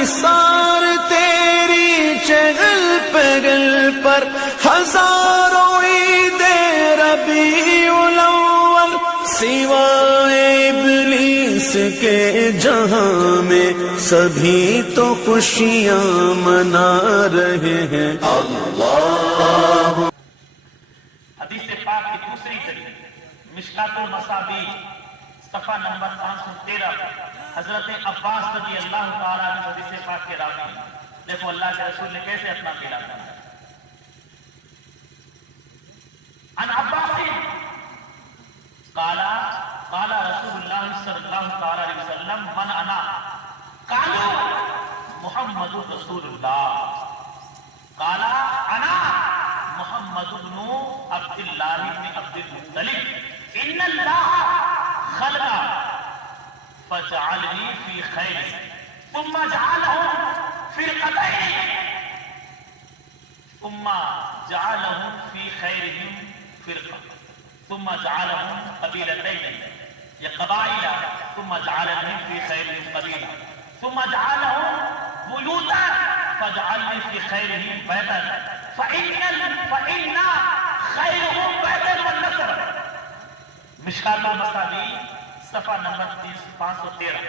نثار تیری چہل پگل پر ہزاروں عید ربیع الاول سوائے ابلیس کے جہاں میں سبھی تو خوشیاں منا رہے ہیں اللہ۔ حدیث پاک کی دوسری دلیل مشکات المصابیح صفحہ نمبر 513 حضرت عباس رضی اللہ تعالیٰ عنہ حدیث پاک کے راوی ہیں۔ دیکھو اللہ کے رسول نے کیسے اپنا میلاد منایا۔ عن عباس قال رسول اللہ صلی اللہ تعالیٰ علیہ وسلم من انا قالوا محمد رسول اللہ قال انا محمد بن عبد اللہ بن عبد المطلب ان اللہ خلق فجعلني في خير ثم جعلهم فرقتين ثم جعلهم في خيرهم فرقة ثم جعلهم قبيلتين يا قبائل ثم جعلني في خيرهم قبيلة ثم جعلهم بيوتا فجعلني في خيرهم بيتا فإن خيرهم بيتا والنسب۔ مشکات المصابیح صفحہ نمبر 513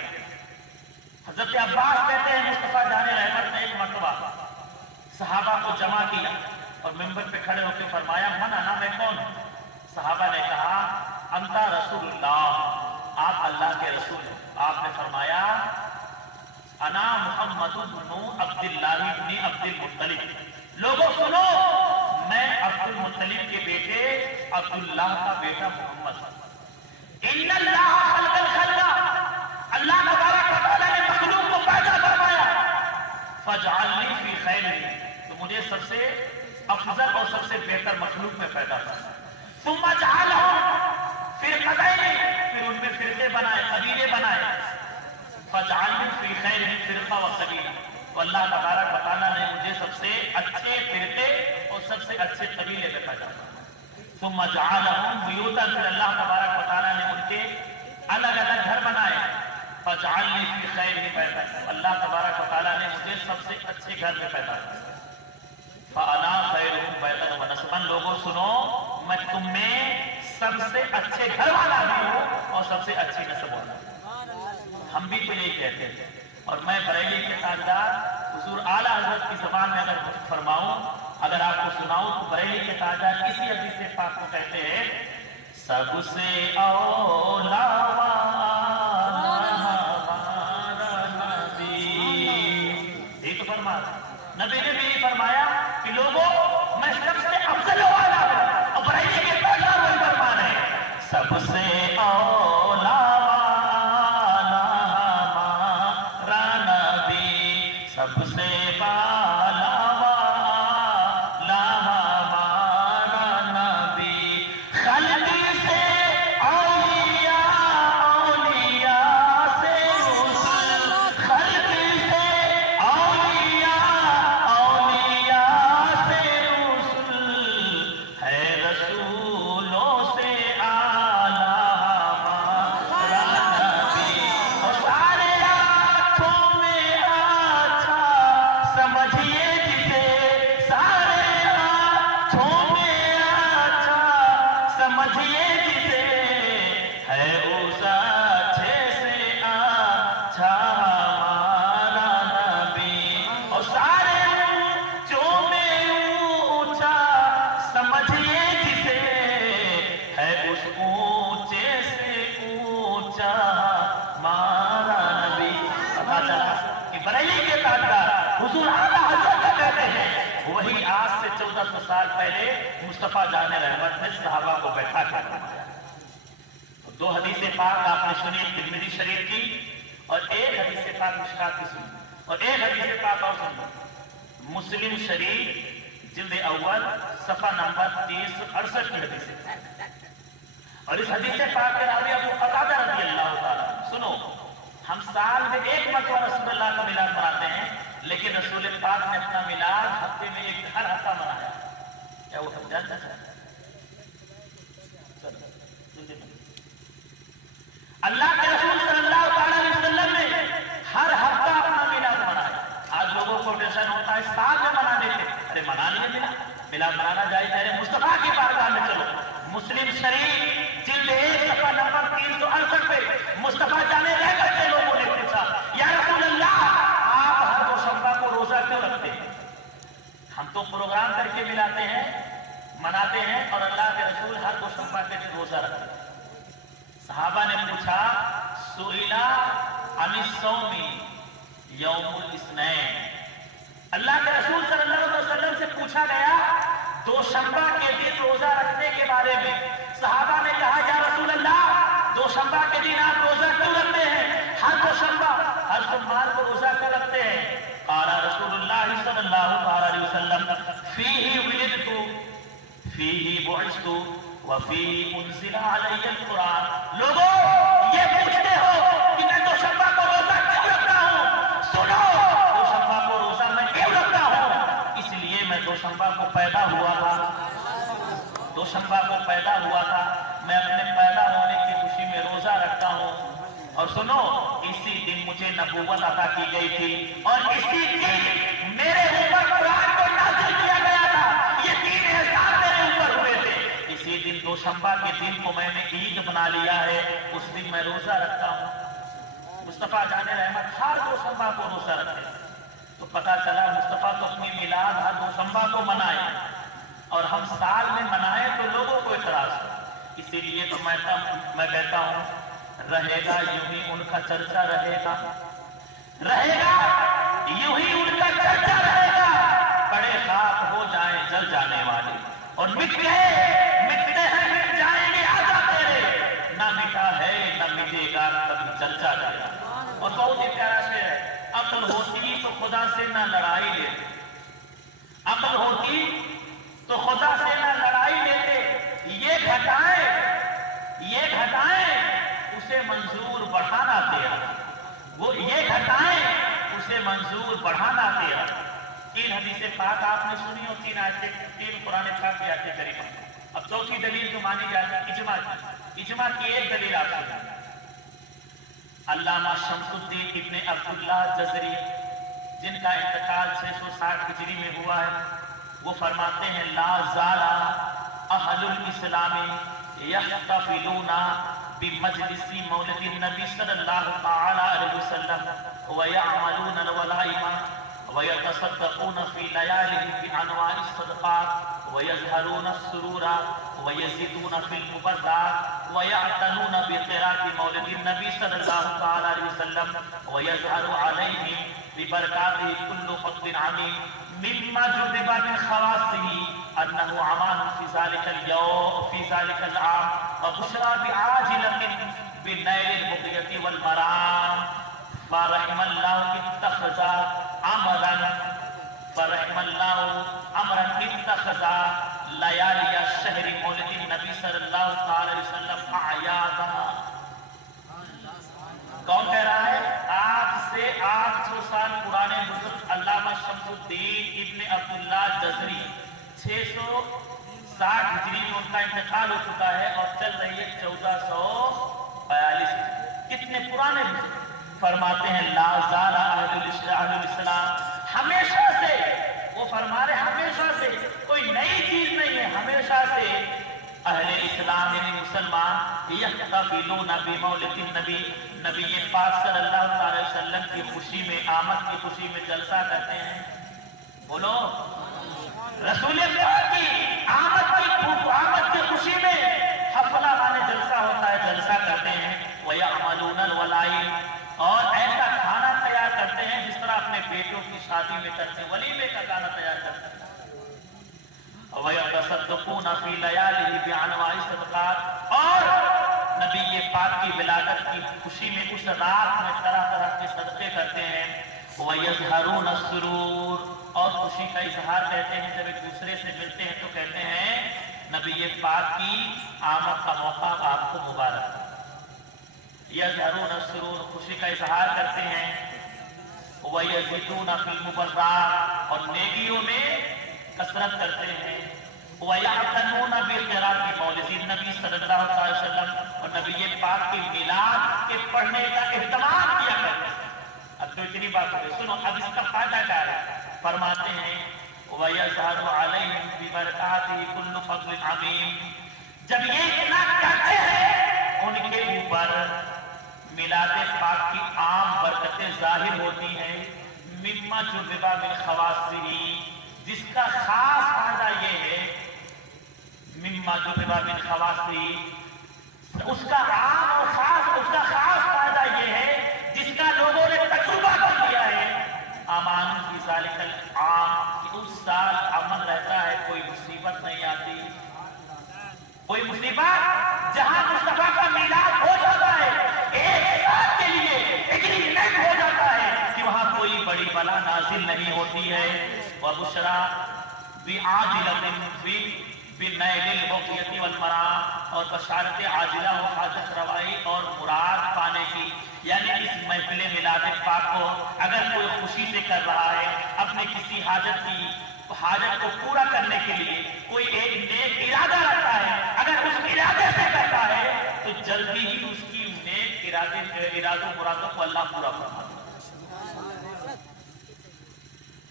حضرت عباس کہتے ہیں مصطفیٰ جان رحمت نے ایک مرتبہ صحابہ کو جمع کیا اور منبر پہ کھڑے ہو کے فرمایا من انا میں کون ہوں؟ صحابہ نے کہا انتا رسول اللہ، آپ اللہ کے رسول ہیں۔ آپ نے فرمایا انا محمد بن عبد اللہ بن عبد المطلب، لوگوں سنو میں عبد المطلب کے بیٹے عبداللہ کا بیٹا محمد ہوں۔ ان اللہ خلق الخلق، اللہ تبارک و تعالیٰ نے مخلوق کو پیدا فرمایا، فجعلنی فی خیرہم، تو مجھے سب سے افضل اور سب سے بہتر مخلوق میں پیدا فرمایا۔ ثم جعلہم فرقتین، پھر ان میں فرقے بنائے، قبیلے بنائے، فجعلنی فی خیرہم فرقہ و قبیلہ، تو اللہ تبارک و تعالیٰ نے مجھے سب سے اچھے فرقے اور سب سے اچھے قبیلے میں پیدا فرمایا۔ ثم جعلہم بیوتا، پھر اللہ تبارک و تعالیٰ نے ان کے الگ الگ گھر بنائے، فجعلنی فی خیرہم بیتا، اللہ تبارک و تعالیٰ نے مجھے سب سے اچھے گھر میں پیدا کیا۔ فانا خیرہم بیتا ونسبا، لوگوں سنو میں تم میں سب سے اچھے گھر والا بھی ہوں اور سب سے اچھی نسب والا ہوں۔ ہم بھی تو یہی کہتے ہیں، اور میں بریلی کے تاجدار حضور اعلیٰ حضرت کی زبان میں اگر فرماؤں، اگر آپ کو سناؤں تو بریلی کے تاجدار اسی حدیث پاک کو کہتے ہیں سب سے اولا یہی تو فرما نبی نے بھی فرمایا کہ لوگوں میں سب سے افضل والا ہوں، اور بریلی کے تاجدار وہی فرما رہے ہیں سب سے اولا والا ہمارا نبی، سب سے بالا والا ہمارا نبی، خلق سے اولیاء، اولیاء سے رسل، خلق سے اولیاء، اولیاء سے رسل، ہے رسولوں سے اعلیٰ ہمارا نبی، اور سارے آنکھوں میں اچھا سمجھیے جسے، سارے آنکھوں میں اچھا سمجھیے جسے، ہے اس اچھے سے اچھا ہمارا نبی، اور سارے اونچوں میں اونچا سمجھیے جسے، ہے اس اونچے سے اونچا ہمارا نبی۔ پتا چلا کہ بریلی کے تاجدار حضور اعلیٰ حضرت کا کہتے ہیں، وہی آج سے 1400 سال پہلے مصطفیٰ جان رحمت نے صحابہ کو بیٹھا کر فرمایا۔ دو حدیث پاک آپ نے سنی ترمذی شریف کی، اور ایک حدیث پاک مشکات کی سنی، اور ایک حدیث پاک اور سنی مسلم شریف جلد اول صفحہ نمبر 368 کی حدیث ہے، اور اس حدیث پاک کے راوی ابو قتادہ رضی اللہ تعالیٰ۔ سنو، ہم سال میں ایک مرتبہ رسول اللہ کا میلاد مناتے ہیں، لیکن رسول پاک نے اپنا میلاد ہفتے میں ہر ہفتہ منایا۔ کیا وہ سب جانتا ہے؟ اللہ کے رسول صلی اللہ علیہ وسلم نے ہر ہفتہ اپنا میلاد منایا۔ मिलाद मनाना जायज है, मुस्तफा की बारगाह में चलो। मुस्लिम शरीफ जिल्द 1 सफा नंबर 368 पे मुस्तफा जाने रहमत से लोगों ने पूछा, या रसूल अल्लाह, आप हर दोशंबा को रोजा क्यों रखते हैं? हम तो प्रोग्राम करके मिलाते हैं, मनाते हैं, और अल्लाह के रसूल हर दोशंबा के दिन रोजा रखते हैं। सहाबा ने पूछा, सुइला अनिस्सौमी यौमुल इस्नैन, अल्लाह के रसूल सल्लल्लाहु अलैहि वसल्लम से पूछा गया दोशंबा के दिन रोजा रखने के बारे में। सहाबा ने कहा, या रसूल अल्लाह, दोशंबा के दिन आप रोजा क्यों रखते हैं? हर दोशंबा, हर सोमवार को रोजा क्यों रखते हैं? क़ाला रसूलुल्लाह सल्लल्लाहु अलैहि वसल्लम, फीही वुलिदतु फीही बुइस्तु व फीही उनज़िला अलैहिल कुरान। लोगों, ये पूछते हो कि मैं दोशंबा को रोजा क्यों रखता हूं? सुनो, दोशंबा को रोजा मैं क्यों रखता हूं? इसलिए मैं दोशंबा को पैदा हुआ था, दोशंबा को पैदा हुआ था, मैं अपने पैदा होने की खुशी में रोजा रखता हूं। और सुनो, इसी दिन मुझे नबूवत अता की गई थी, और इसी दिन मेरे ऊपर कुरान को नाज़िल किया गया था। ये 3 एहसान मेरे ऊपर हुए थे। इसी दिन दोशंबा के दिन को मैंने ईद बना लिया है, उस दिन मैं रोजा रखता हूं। मुस्तफा जाने रहमत हर दोशंबा को रोजा रखते। तो पता चला मुस्तफा तो अपनी मिलाद हर दोशंबा को मनाए, और हम साल में मनाए तो लोगों को इतराज। इसीलिए तो मैं कहता हूं, रहेगा यूं ही उनका चर्चा रहेगा, रहेगा यूं ही उनका चर्चा रहेगा। बड़े खाक हो जाए जल जाने वाले, और मिटते हैं मिट जाएंगे आजा तेरे, ना मिटा है ना मिटेगा कभी चर्चा रहेगा। और बहुत ही प्यारा शेर है, अक्ल होती तो खुदा से ना लड़ाई लेते, अक्ल होती तो खुदा से ना लड़ाई लेते, ये घटाएं उसे मंजूर बढ़ाना तेरा, वो ये घटाएं उसे मंजूर बढ़ाना तेरा। 3 हदीसे पाक आपने सुनी और 3 आयतें, 3 कुरान पाक की आयतें करीब। अब चौथी दलील जो मानी जाती है इजमा की एक दलील आप सुनिए। अल्लामा शमसुद्दीन इब्ने अब्दुल्लाह जज़री, जिनका इंतकाल 660 हिजरी में हुआ है, वो फरमाते हैं, ला ज़ाला अहलुल इस्लामी यहतफिलूना बिमजलिसी मौलिदिन नबी सल्लल्लाहु तआला अलैहि वसल्लम व यअमलूना वलाइमा व यतसद्दक़ूना फी लयालिहि बिअनवाइस सदक़ात व यज़हरूना सुरूरा व यज़ीदूना फिल मुबर्रात व यअतनूना बिक़िराति मौलिदिन नबी सल्लल्लाहु तआला अलैहि वसल्लम व यज़हरु अलैहि बिबरकातिहि कुल्लु फ़द्लिन अमीम मिम्मा जुरिबा मिन खवासिही अन्नहु अमान फी ज़ालिकल यौम फी ज़ालिकल आम व बुशरा बिआजिलतिन बिनैलिल मुक़ियति वल मराम फरहिमल्लाहु इत्तख़ज़ा अमरन इत्तख़ज़ा लयालिया शहरी मौलिदिन नबी सल्लल्लाहु अलैहि वसल्लम आयादा। कौन कह रहा है? आज से 800 साल पुराने बुजुर्ग अल्लामा शमसुद्दीन इब्ने अब्दुल्लाह जज़री, 660 हिजरी में उनका इंतकाल हो चुका है, और चल रही है 1442। कितने पुराने बुजुर्ग फरमाते हैं, ला ज़ाला अहलुल इस्लाम, हमेशा से वो फरमा रहे, हमेशा से कोई नई चीज नहीं है, हमेशा से अहले इस्लाम यानी मुसलमान यहतफिलूना बिमौलिदिन नबी, नबी पाक सल्लल्लाहु अलैहि वसल्लम की खुशी में, आमद की खुशी में जलसा करते हैं। बोलो, रसूल पाक की आमद की खुशी में हफला माने जलसा होता है, जलसा करते हैं। व यअमलूना वलाइम, और ऐसा खाना तैयार करते हैं जिस तरह अपने बेटों की शादी में करते हैं, वलीमे का खाना तैयार करते हैं। वयतसद्दक़ूना फी लयालिहि बिअनवाइस सदक़ात, और नबी ये पाक की विलादत की खुशी में उस रात में तरह तरह के सदक़े करते हैं। वयज़हरूना सुरूर, और खुशी का इजहार कहते हैं, जब एक दूसरे से मिलते हैं तो कहते हैं, नबी ये पाक की आमद का मौका आपको मुबारक। यज़हरूना सुरूर, खुशी का इजहार करते हैं। वयज़ीदूना फिल मुबर्रात, और नेकियों में कसरत करते हैं। वयअतनूना बिक़िराति मौलिदिन नबी सल्लल्लाहु अलैहि वसल्लम, और नबी ये पाक की मिलाद के पढ़ने का इहतमाम किया करते हैं। अब तो इतनी बात हो गई, सुनो अब इसका फायदा क्या है? फरमाते हैं وَيَزْهَرُ عَلَيْهِمْ بِبَرَكَاتِهِ كُلُّ فَضْلٍ عَظِيمٍ. جب یہ اتنا کرتے ہیں ان کے اوپر میلاد پاک کی عام برکتیں ظاہر ہوتی ہیں. مما جُرِّبَ مِنْ خَوَاصِهِ، جس کا خاص فائدہ یہ ہے مما جُرِّبَ مِنْ خَوَاصِهِ، اس کا عام اور خاص، اس کا خاص فائدہ یہ ہے جس کا لوگوں نے تجربہ کر لیا ہے. امان فی ذالک العام، اس سال امن رہتا ہے، کوئی مصیبت نہیں آتی. کوئی مصیبت جہاں مصطفیٰ کا میلاد ہو جاتا ہے ایک سال کے لیے ایگریمنٹ ہو جاتا ہے کہ وہاں کوئی بڑی بلا نازل نہیں ہوتی ہے. وبشرا بعاجلۃ بنیل البغیۃ والمرام، اور بشارت عاجلہ و حاجت روائی اور مراد پانے کی. یعنی اس محفل میلاد پاک کو اگر کوئی خوشی سے کر رہا ہے، اپنے کسی حاجت کو پورا کرنے کے لیے کوئی ایک نیک ارادہ رکھتا ہے، اگر اس ارادے سے کرتا ہے تو جلدی ہی اس کی نیک ارادوں مرادوں کو اللہ پورا فرماتا ہے.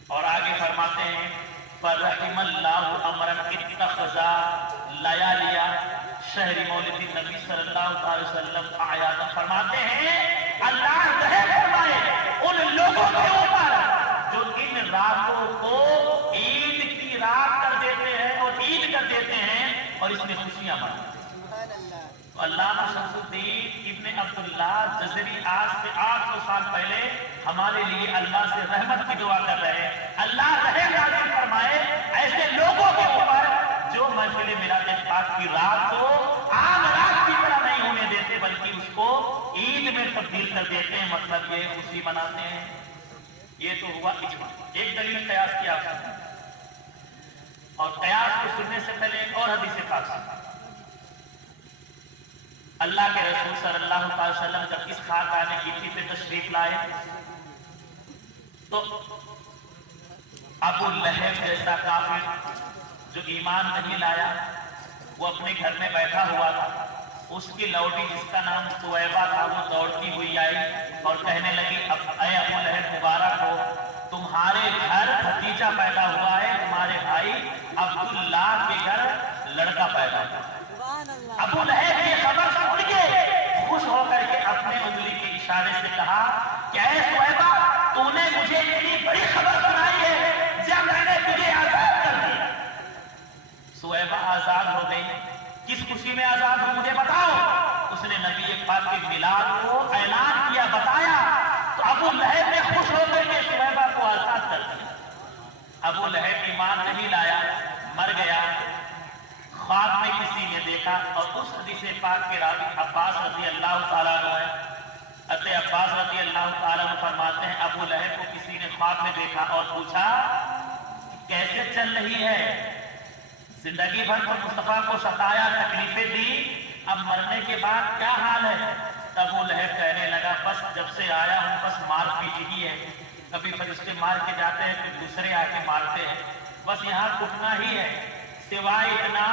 اور آگے فرماتے ہیں فَرَحِمَ اللَّهُ أَمْرًا اتَّخَذَا لَيَالِيَ شہر مولد نبی صلی اللہ علیہ وسلم آیات. فرماتے ہیں اللہ رحم فرمائے ان لوگوں کے اوپر جو ان راتوں کو عید کی رات کر دیتے ہیں اور عید کر دیتے ہیں اور اس میں خوشیاں مناتے ہیں. علامہ شمس الدین ابن عبداللہ جزری آج سے 800 سال پہلے ہمارے لیے اللہ سے رحمت کی دعا کر رہے ہیں. اللہ رحم نازل فرمائے ایسے لوگوں کے اوپر جو محفل میلاد پاک کی رات کو عام رات کی طرح نہیں ہونے دیتے بلکہ اس کو عید میں تبدیل کر دیتے ہیں. مطلب یہ خوشی مناتے ہیں. یہ تو ہوا اجماع. ایک دلیل قیاس کی آپ سنیں، اور قیاس کو سننے سے پہلے ایک اور حدیث پاک سنیں. اللہ کے رسول صلی اللہ علیہ وسلم جب اس خاکانہ گیتی پہ تشریف لائے تو ابو لہب جیسا کافر جو ایمان نہیں لایا وہ اپنے گھر میں بیٹھا ہوا تھا. اس کی لوٹی جس کا نام سویبہ تھا وہ دوڑتی ہوئی آئی اور کہنے لگی اے ابو لہب مبارک ہو، تمہارے گھر بھتیجا پیدا ہوا ہے، تمہارے بھائی عبداللہ کے گھر لڑکا پیدا ہوا. ابو لہب یہ خبر سن کے خوش ہو کر کے اپنے انگلی کے اشارے سے کہا کہ اے سویبہ، تو نے مجھے اتنی بڑی خبر سنائی ہے جب میں نے تجھے آزاد کر دیا. سویبہ آزاد ہو گئی. کس خوشی میں آزاد ہو مجھے بتاؤ. اس نے نبی پاک کے میلاد کو اعلان کیا، بتایا تو ابو لہب نے خوش ہو کر کے سویبہ کو آزاد کر دیا. ابو لہب ایمان نہیں لایا، مر گیا. خواب میں کسی نے دیکھا اور اس حدیث پاک کے راوی عباس رضی اللہ تعالیٰ عنہ ہے. حضرت عباس رضی اللہ تعالیٰ عنہ فرماتے ہیں ابو لہب کو کسی نے خواب میں دیکھا اور پوچھا کیسے چل رہی ہے؟ زندگی بھر تو مصطفیٰ کو ستایا، تکلیفیں دی، اب مرنے کے بعد کیا حال ہے؟ ابو لہب کہنے لگا بس جب سے آیا ہوں بس مار پیٹ ہی ہے. کبھی فرشتے مار کے جاتے ہیں پھر دوسرے آ کے مارتے ہیں، بس یہاں ٹکنا ہی ہے. سوائے اتنا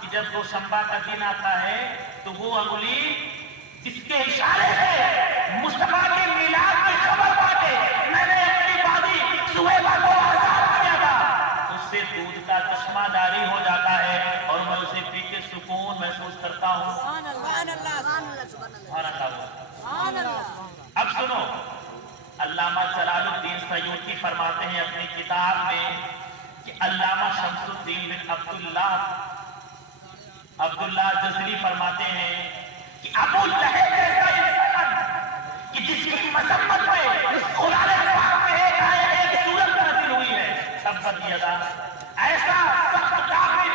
کہ جب دوشنبہ کا دن آتا ہے تو وہ انگلی جس کے اشارے سے مصطفیٰ کے میلاد کی خبر پاتے میں نے اپنی بازی سویبہ کو آزاد کیا تھا، اس سے دودھ کا چشمہ جاری ہو جاتا ہے اور میں اسے پی کے سکون محسوس کرتا ہوں. اب سنو، علامہ جلال الدین سیوطی فرماتے ہیں اپنی کتاب میں کہ علامہ شمس الدین بن عبداللہ جزری فرماتے ہیں کہ ابو لہب ایسا انسان کہ جس کی مذمت میں قرآن پاک میں ایک سورت نازل ہوئی ہے تبت یدا، ایسا سخت کافر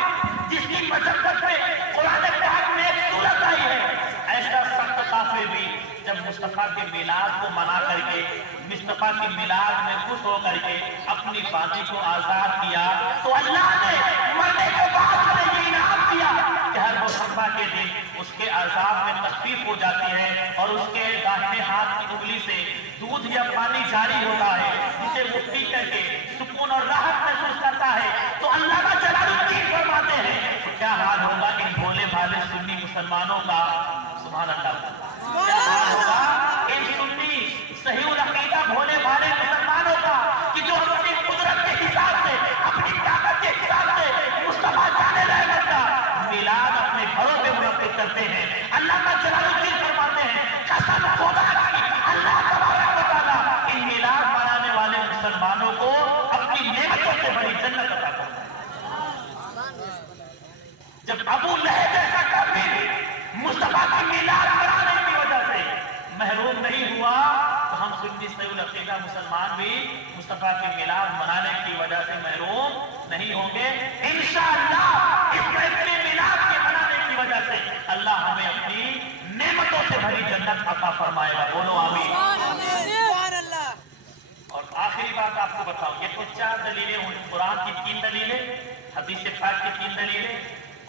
جس کی مذمت میں قرآن پاک میں ایک سورت آئی ہے، ایسا سخت کافر بھی جب مصطفیٰ کے میلاد کو منا کر کے مصطفیٰ کے میلاد میں خوش ہو کر کے اپنی بازی کو آزاد کیا تو اللہ نے مرنے کے بعد سے یہ انعام دیا کہ ہر دوشنبہ کے دن اس کے عذاب میں تخفیف ہو جاتی ہے اور اس کے داہنے ہاتھ کی انگلی سے دودھ یا پانی جاری ہوتا ہے جسے وہ پی کر کے سکون اور راحت محسوس کرتا ہے. تو علامہ جلال الدین فرماتے ہیں کیا حال ہوگا ان بھولے بھالے سنی مسلمانوں کا، سبحان اللہ، کیا حال ہوگا ان سنی صحیح العقیدہ بھولے بھالے مسلمانوں کا کہ جو اپنی قدرت کے حساب سے اپنی मुसलमानों को अपनी नेमतों से बड़ी जन्नत अता फरमाए। जब अबू लहब जैसा काफिर मुस्तफा की मिलाद कराने की वजह से महरूम नहीं हुआ, तो हम सुन्नी सऊल अकीदा मुसलमान भी मुस्तफा की मिलाद मनाने की वजह से महरूम नहीं होंगे इंशाअल्लाह। इस महफिल मिलाद के मनाने की वजह से अल्लाह हमें अपनी नेमतों से भरी जन्नत अता फरमाएगा। बोलो आमीन। और आखिरी बात आपको बताऊं, ये तो 4 दलीलें हुई, कुरान की 3 दलीलें, हदीस पाक की 3 दलीलें,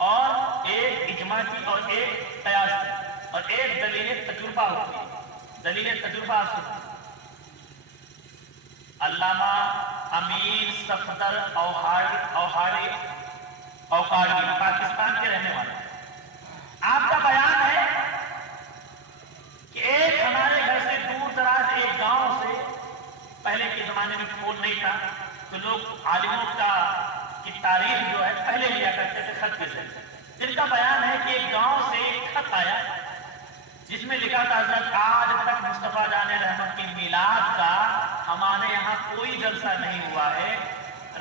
और एक इजमा की और एक कयास की, और एक दलील तजुर्बा होती है। दलील तजुर्बा अल्लामा अमीर सफदर औहाड़ी पाकिस्तान के रहने वाले, आपका बयान है कि एक हमारे घर से दूर दराज एक गांव से, पहले के जमाने में फोन नहीं था तो लोग आलिमों की तारीफ जो है पहले लिया करते थे खत के जरिए। जिनका बयान है कि एक गांव से एक खत आया जिसमें लिखा था, हज़रत आज तक मुस्तफा जाने रहमत की मिलाद का हमारे यहाँ कोई जलसा नहीं हुआ है,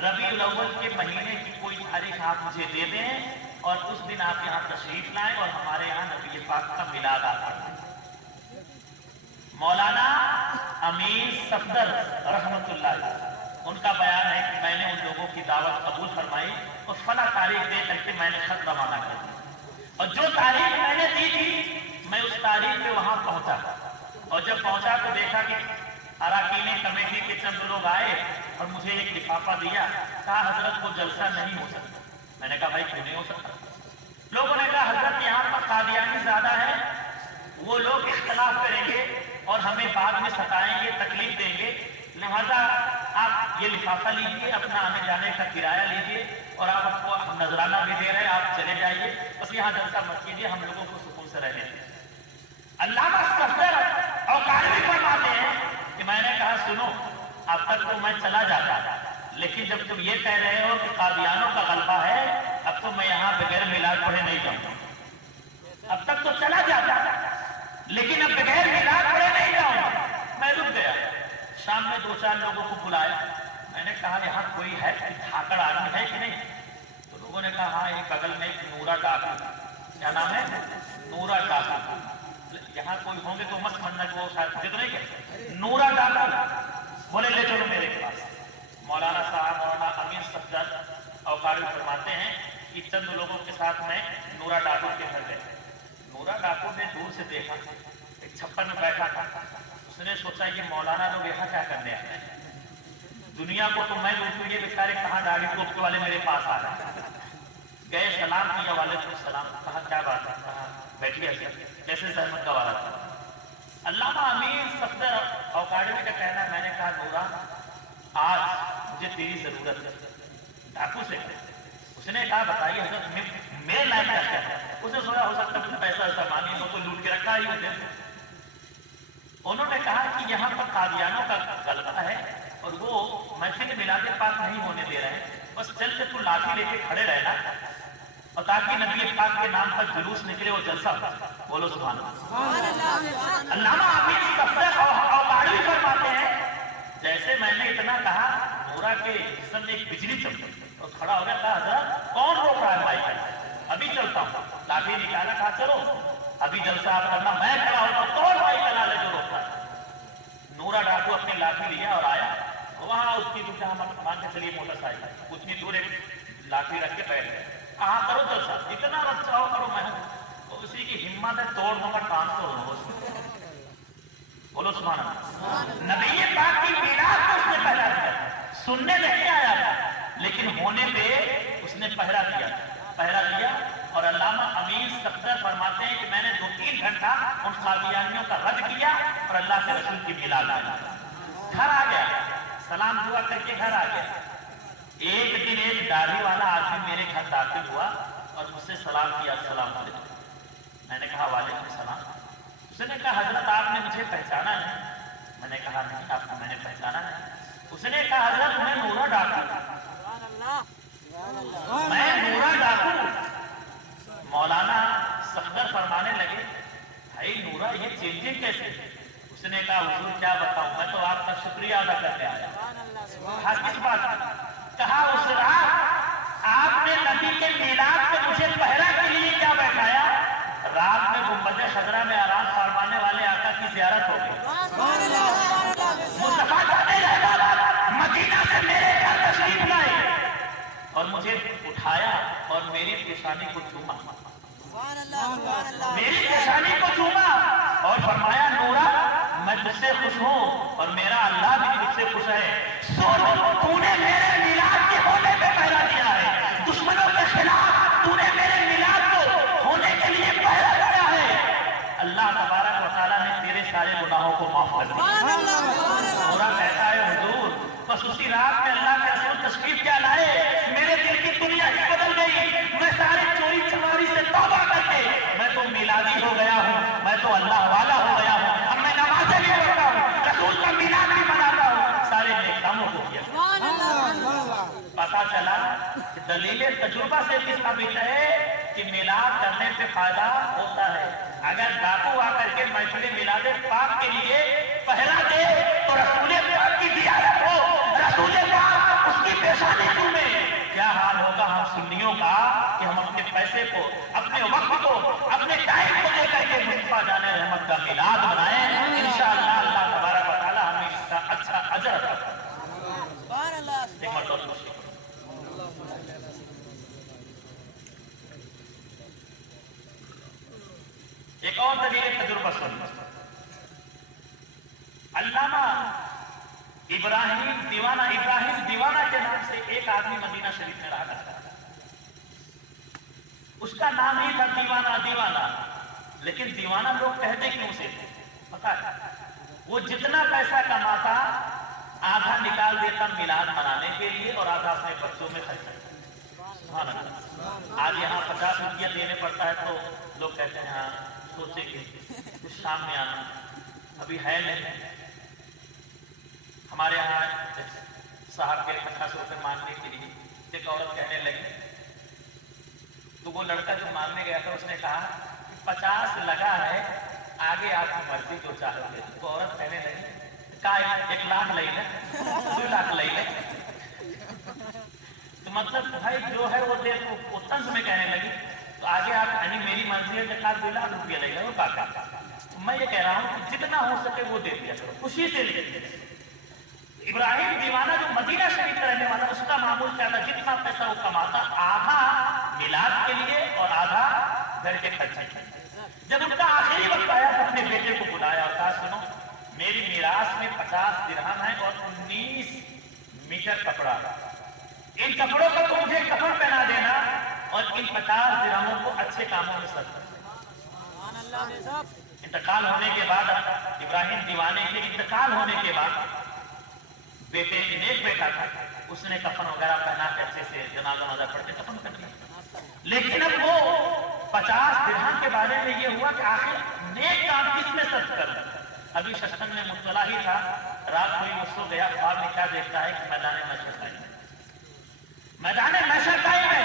रबीउल अव्वल के महीने की कोई तारीख आप मुझे दे दें और उस दिन आप यहाँ तशरीफ लाएं और हमारे यहाँ नबी पाक का मिलाद आता है। मौलाना अमीर सफदर रहमतुल्लाह उनका बयान है कि मैंने उन लोगों की दावत कबूल फरमाई और फला तारीख दे करके मैंने खत रवाना कर दिया, और जो तारीख मैंने दी थी मैं उस तारीख पे वहां पहुंचा, और जब पहुंचा तो देखा कि अराकीन कमेटी के चंद लोग आए और मुझे एक लिफाफा दिया, कहा हजरत को जलसा नहीं हो सकता। मैंने कहा भाई क्यों नहीं हो सकता? लोगों ने कहा हजरत यहाँ पर कादियानी ज्यादा है, वो लोग इख्तलाफ करेंगे और हमें बाद में सताएंगे, तकलीफ देंगे, लिहाजा आप ये लिफाफा लीजिए, अपना आने जाने का किराया लीजिए और आप आपको नजराना भी दे रहे हैं, आप चले जाइए, बस यहाँ जलसा मत कीजिए, हम लोगों को सुकून से रहने दें। अल्लामा सफदर औकारी फरमाते हैं कि मैंने कहा सुनो, अब तक तो मैं चला जाता, लेकिन जब तुम ये कह रहे हो कि कादियानों का गलबा है, अब तो मैं यहाँ बगैर मिलाद पढ़े नहीं जाऊंगा। अब तक तो चला जाता लेकिन अब बगैर मिलाद पढ़े नहीं जाऊंगा। मैं रुक गया, शाम में 2-4 लोगों को बुलाया, मैंने कहा यहाँ कोई है, धाकड़ आदमी है कि नहीं? तो लोगों ने कहा हाँ, एक बगल में नूरा डाकू, क्या नाम है? नूरा डाकू, यहाँ कोई होंगे तो मत समझना कि वो शायद मुझे तो नहीं कहते, नूरा डाकू। बोले ले चलो मेरे पास। मौलाना साहब मौलाना अमीर सफदर औकारी फरमाते हैं कि चंद लोगों के साथ में नूरा डाकू के घर गए। नूरा डाकू ने दूर से देखा, एक छप्पर में बैठा था, उसने सोचा ये मौलाना लोग यहाँ क्या करने आए हैं, दुनिया को तो मैं लूटूं, ये बेचारे कहाँ गाड़ी टोपके वाले मेरे पास आ रहे हैं। गए, सलाम किया, वालेकुम सलाम, कहा क्या बात है, कहा बैठिए, जैसे सहमत का वाला था। अल्लामा अमीर सफदर औकारी का कहना है, मैंने कहा नूरा आज मुझे तेरी जरूरत है, डाकू से। उसने कहा बताइए हजरत मेरे लायक क्या है? उसने सोचा हो सकता है पैसा ऐसा मांगे हो तो लूट के रखा ही मुझे। उन्होंने कहा कि यहाँ पर कादियानों का गलबा है और वो महफिल मिलाद पाक नहीं होने दे रहे हैं, बस चल के तू लाठी लेके खड़े रहना और ताकि नबी पाक के नाम पर जुलूस निकले और जलसा। बोलो सुभान अल्लाह। अल्लामा अमीर सफदर औकारी फरमाते हैं जैसे मैंने इतना कहा, नूरा के जिस्म में एक बिजली चमकी और खड़ा हो गया, कहा हजरत कौन रोक रहा है भाई? अभी चलता हूँ। लाठी निकाला, कहा चलो अभी जलसा आप करना, मैं खड़ा होता हूँ, कौन भाई का लाल है जो रोकता है? नूरा डाकू अपनी लाठी लिया और आया, वहां उतनी दूर जहां मान के चलिए मोटरसाइकिल, उतनी दूर एक लाठी रख के बैठ गए। कहा करो जलसा, जितना रख चाहो करो, मैं तो उसी की हिम्मत है, तोड़ दूंगा, टांग तोड़। बोलो सुभान अल्लाह। नबी पाक की मिलाद को उसने पहरा दिया, सुनने नहीं आया था लेकिन होने पे उसने पहरा दिया। और अल्लामा अमीर सफदर फरमाते हैं कि मैंने 2-3 घंटा उन कादियानियों का रद्द किया और अल्लाह के रसूल की मिलाद आ गई। घर आ गया, सलाम दुआ करके घर आ गया। एक दिन एक दाढ़ी वाला आदमी मेरे घर दाखिल हुआ और मुझसे सलाम किया, अस्सलाम वालेकुम। मैंने कहा वालेकुम सलाम। उसने कहा हजरत आपने मुझे पहचाना नहीं? मैंने कहा नहीं, आपको मैंने पहचाना नहीं। उसने कहा हजरत मैं नूरा डाकू, मैं नूरा डाकू। मौलाना सफदर फरमाने लगे भाई नूरा ये चेंजिंग कैसे? उसने कहा हुजूर क्या बताऊं, मैं तो आपका शुक्रिया अदा करने आया। किस बात कहा? उस रात आपने नबी के मिलाद पे मुझे पहरा के लिए क्या बैठाया? रात में गुंबद खजरा में आराम फरमाने वाले आका की ज़ियारत हो गई। मुस्तफा जाने लगा, मदीना से मेरे घर तशरीफ लाए और मुझे उठाया और मेरी पेशानी को चूमा, मेरी पेशानी को चूमा और फरमाया, नूरा मैं तुझसे खुश हूँ और मेरा अल्लाह भी तुझसे खुश है। सोनो तूने मेरे मिलाद के होने पे पहरा दिया है, दुश्मनों के खिलाफ तूने मेरे मिलाद को होने के लिए पहरा दिया है। अल्लाह तबारक व तआला ने तेरे सारे गुनाहों को माफ कर दिया। नूरा कहता है, हुजूर बस उसी रात में अल्लाह के रसूल तशरीफ क्या लाए, मेरे दिल की दुनिया ही बदल गई। मैं सारी चोरी चमारी से तौबा करके मैं तो मिलादी हो गया हूँ, मैं तो अल्लाह वाला हो गया हूँ। अब मैं नमाज़ें भी पढ़ता हूँ, रसूल का मिलाद भी मनाता हूँ, सारे नेक कामों को किया। पता चला कि दलील तजुर्बा से भी साबित है कि मिलाद करने पे फायदा होता है। अगर डाकू आकर के महफिल मिलादे पाक के लिए पहरा दे तो रसूले पाक की ज़ियारत हो, रसूले पाक उसकी पेशानी चूमे। क्या हाल होगा हम सुन्नियों का कि हम अपने पैसे को, अपने वक्त को, अपने टाइम को लेकर के मुस्तफा जाने रहमत का मिलाद बनाएं। इंशाअल्लाह अल्लाह तबारक व तआला हमें इसका अच्छा अजर अता फरमाए। एक और दलील तजुर्बा सुनिए। अल्लामा इब्राहिम दीवाना के नाम से एक आदमी मदीना शरीफ में रहा करता था। उसका नाम ही था दीवाना, लेकिन दीवाना लोग कहते क्यों से थे पता है? वो जितना पैसा कमाता आधा निकाल देता मिलाद मनाने के लिए और आधा अपने बच्चों में खर्च करता। आज यहाँ 50 रुपया देने पड़ता है तो लोग कहते हैं हाँ सोचेंगे कुछ शाम में आना, अभी है नहीं। हमारे यहाँ साहब के 50 रुपये मांगने के लिए एक औरत कहने लगी, तो वो लड़का जो मांगने गया था उसने कहा 50 लगा है, आगे आपकी मर्जी जो चाहोगे। तो औरत कहने लगी का 1 लाख ले ले, 2 लाख ले ले। तो मतलब भाई जो है वो देख वो तंज में कहने लगी, तो आगे आप यानी मेरी मर्जी है कि 2 लाख रुपया ले लो काका। मैं ये कह रहा हूँ कि जितना हो सके वो दे दिया करो, खुशी से ले। इब्राहिम दीवाना जो मदीना शरीफ का रहने वाला, उसका मामूल क्या था? जितना पैसा वो कमाता आधा मिलाद के लिए और आधा घर के खर्चे के लिए। जब उनका आखिरी वक्त आया तो अपने बेटे को बुलाया और कहा, सुनो मेरी मिरास में 50 दिरहम है और 19 मीटर कपड़ा, इन कपड़ों का तो मुझे कफन पहना देना और इन 50 दिरहमों को अच्छे कामों में सर्फ करना। इंतकाल होने के बाद, इब्राहिम दीवाने के इंतकाल होने के बाद बेटे नेक बेटा था, उसने कफन वगैरह पहना के अच्छे से जनाजा वनाजा पढ़ के कफन कर दिया। लेकिन अब वो 50 दिरहम के बारे में ये हुआ कि आखिर नेक काम किस में सर्फ करना। अभी शस्त्रन में मुतला ही था, रात हुई वो सो गया, ख्वाब में क्या देखता है कि मैदान मशरकाई में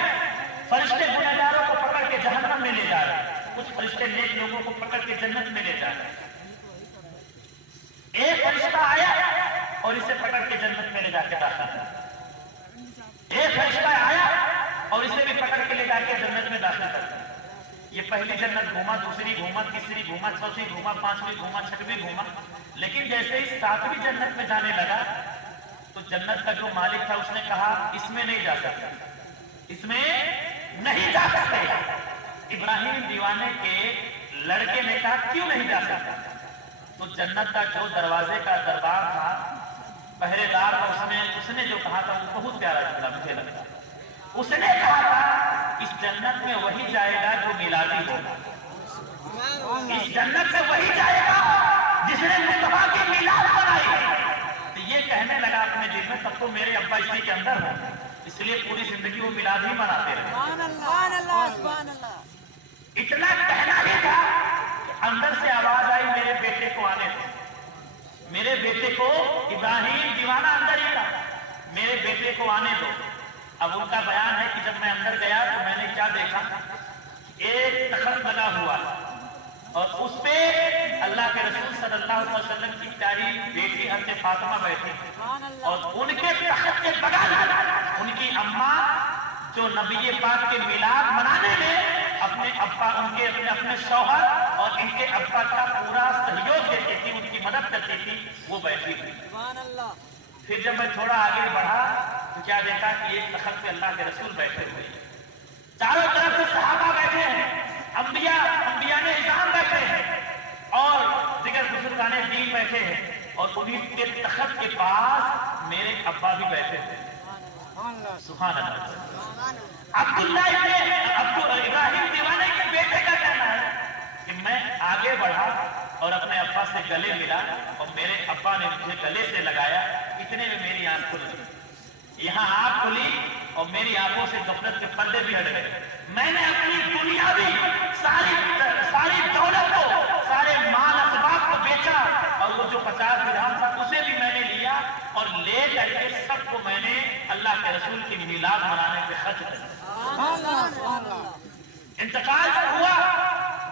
फरिश्ते गुनहगारों को पकड़ के जहन्नम में ले जा रहे हैं, कुछ फरिश्ते नेक लोगों को पकड़ के जन्नत में ले जा रहे हैं। एक फरिश्ता आया और इसे पकड़ के जन्नत में ले जाके दाखिल कर। एक फरिश्ता आया और इसे भी पकड़ के ले जाके जन्नत में दाखिल कर। ये पहली जन्नत घूमा, दूसरी घूमा, तीसरी घूमा, चौथी घूमा, 5वीं घूमा, 6वीं घूमा। लेकिन जैसे ही 7वीं जन्नत में जाने लगा तो जन्नत का जो मालिक था उसने कहा इसमें नहीं जा सकता, इसमें नहीं जा सकते। इब्राहिम दीवाने के लड़के ने कहा क्यों नहीं जा सकता? तो जन्नत का जो दरवाजे का दरबार था, पहरेदार था, उसने जो कहा था वो बहुत प्यारा जुमला मुझे लगा। उसने कहा था इस जन्नत में वही जाएगा जो मिलादी होगा, इस जन्नत में वही जाएगा जिसने मुस्तफा की मिलाद बनाई। तो ये कहने लगा अपने दिल में, तब तो मेरे अब्बा इसी के अंदर हो, इसलिए पूरी जिंदगी वो मिलाद ही मनाते रहे। इतना कहना ही था कि अंदर से आवाज आई मेरे बेटे को आने दो, मेरे बेटे को। इब्राहिम दीवाना अंदर ही था, मेरे बेटे को आने दो। अब उनका बयान है कि जब मैं अंदर गया तो मैंने क्या देखा, एक तखत लगा हुआ और उस पे अल्लाह के रसूल सल्लल्लाहु अलैहि वसल्लम की प्यारी बेटी हज़रत फातिमा बैठी और उनके जो नबी पाक के मिलाद मनाने में अपने अब्बा अपने शौहर और इनके अब्बा का पूरा सहयोग देती थी, उनकी मदद करती थी, वो बैठी थी। फिर जब मैं थोड़ा आगे बढ़ा तो क्या देखा कि एक तख्त पे अल्लाह के रसूल बैठे हुए हैं, चारों तरफ से सहाबा बैठे हैं, अंबिया ने इज़ाम बैठे हैं और दिगर बुजुर्गाने दीन बैठे हैं, और उन्हीं के तख्त के पास मेरे अब्बा भी बैठे हैं। सुभान अल्लाह। अब्दुल्लाह इब्राहिम दीवाने के बेटे का कहना है कि मैं आगे बढ़ा और अपने अब्बा से गले मिला और मेरे अब्बा ने मुझे गले से लगाया। इतने में मेरी आंख खुली, यहाँ आंख खुली और मेरी आंखों से गफलत के पर्दे भी हट गए। मैंने अपनी दुनियावी सारी दौलत को, सारे माल असबाब को बेचा और वो जो 50 दिरहम था उसे भी मैंने लिया और ले करके सबको मैंने अल्लाह के रसूल की मिलाद मनाने पे खर्च कर दिया। इंतकाल हुआ,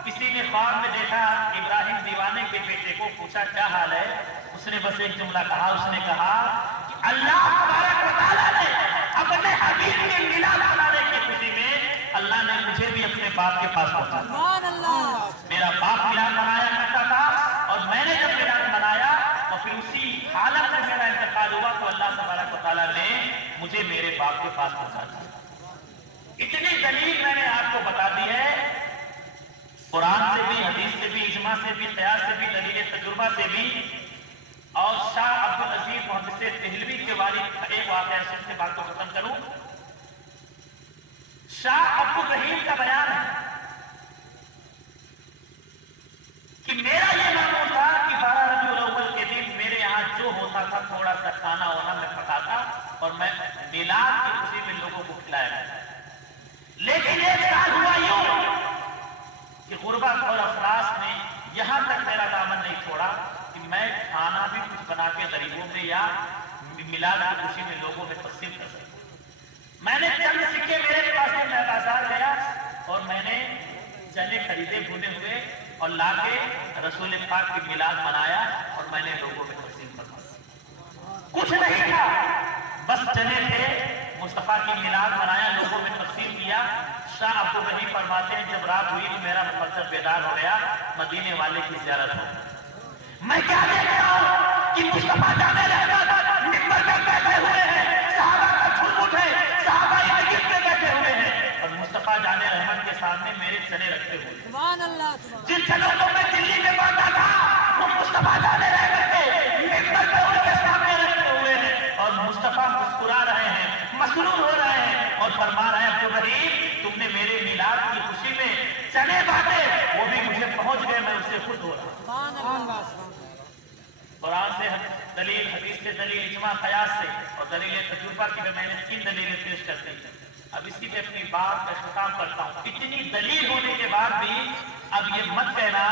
किसी ने ख्वाब में देखा इब्राहिम दीवाने के बेटे को, पूछा क्या हाल है, उसने बस एक जुमला कहा, उसने कहा कि अल्लाह तबारक व तआला ने अपने हबीब की मिलाद मनाने की खुशी में अल्लाह ने मुझे भी अपने बाप के पास पहुंचा। मेरा बाप मिलाद मनाया करता था और मैंने जब मिलाद मनाया और फिर उसी हालत में मेरा इंतकाल हुआ तो अल्लाह तबारक व तआला ने मुझे मेरे बाप के पास पहुंचा दिया। इतनी दलील मैंने आपको बता दी है, कुरान से भी, हदीस से भी, इजमा से भी, क़यास से भी, दलील तजुर्बा से भी। और शाह अब्दुल अजीज मुहद्दिस देहलवी के वालिद का एक वाक़या सुन के बात को खत्म करूं। शाह अब्दुल रहीम का बयान है कि मेरा ये मामूल था कि 12 रबीउल अव्वल के दिन मेरे यहाँ जो होता था थोड़ा सा खाना वाना मैं पकाता और मैं मिलाद की खुशी में लोगों को खिलाया। लेकिन एक साल हुआ यूं कि गुर्बत और अफरास ने यहां तक मेरा दामन नहीं छोड़ा कि मैं खाना भी कुछ बना के गरीबों में या मिलाद की खुशी में लोगों में तकसीम कर सकूं। मैंने चंद सिक्के मेरे पास में, मैं बाजार गया और मैंने चने खरीदे भुने हुए और लाके रसूल पाक की मिलाद मनाया और मैंने लोगों में तकसीम कर दिया। कुछ नहीं था, बस चने थे, मुस्तफा की मिलाद मनाया, लोगों में तकसीम किया। शाह अब्दुल रहीम फरमाते हैं जब रात हुई तो मेरा मुकद्दर बेदार हो गया, मदीने वाले की ज़ियारत हो। मैं क्या देख रहा हूं कि मुस्तफा जाने रहमत मिंबर पे बैठे हुए हैं, सहाबा का झुंड उठे, सहाबा मस्जिद में बैठे हुए हैं और मुस्तफा जाने रहमत के सामने मेरे चने रखे हुए। सुभान अल्लाह। जिन चनों को मैं दिल्ली में बांटा था वो मुस्तफा जाने रहमत के मिंबर पे उनके सामने रखे हुए हैं और मुस्तफा मुस्कुरा रहे हैं, मसरूर हो रहे हैं और फरमा रहे हैं अब्दुल रहीम तुमने मेरे मिलाद की खुशी में चने बांटे, वो भी मुझे पहुंच गए, मैं उससे खुश हो रहा। कुरान से दलील, हदीस से दलील, इजमा क़यास से और दलील तजुर्बा की मैंने 3 दलीलें पेश कर दी। अब इसी पे अपनी बात का इख्तिताम करता हूँ। इतनी दलील होने के बाद भी अब ये मत कहना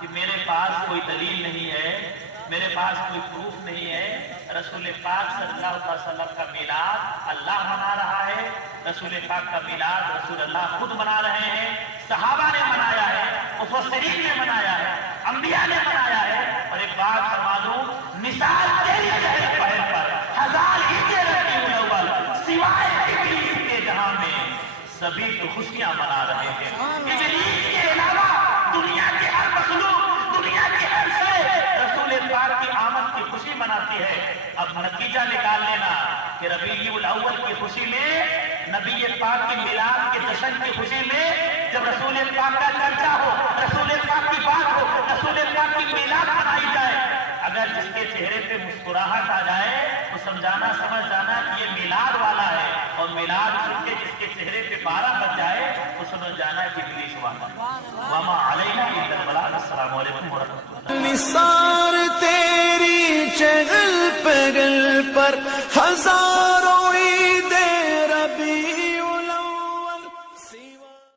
कि मेरे पास कोई दलील नहीं है, मेरे पास कोई प्रूफ नहीं है। रसूल पाक सल्लल्लाहु अलैहि वसल्लम का मिलाद अल्लाह मना रहा है, रसूल पाक का मिलाद रसूल अल्लाह खुद मना रहे हैं, सहाबा ने मनाया है, मुफस्सिरीन ने मनाया है, अंबिया ने मनाया है। और एक बात फरमा दूं, मिसाल तेरी चेहरे पहल पर 1000 ईंटें रखी अव्वल सिवाय इब्लीस के जहां में सभी तो खुशियां मना रहे हैं। इब्लीस के अलावा दुनिया के हर मखलूक, दुनिया के हर शय रसूल पाक की आमद की खुशी मनाती है। अब नतीजा निकाल लेना कि रबीउल अव्वल की खुशी में, नबी पाक की मिलाद के जश्न की खुशी में जब रसूल पाक का चर्चा हो, रसूल पाक की बात हो, रसूल पाक की मिलाद मनाई जाए, अगर जिसके चेहरे पे मुस्कुराहट आ जाए तो समझाना, समझ जाना कि ये मिलाद वाला है, और मिलाद सुन के जिसके चेहरे पे 12 बज जाए तो समझ जाना कि इब्लीस वाला। वमा अलैना इल्लल बलाग। अस्सलामु अलैकुम व रहमतुल्लाह।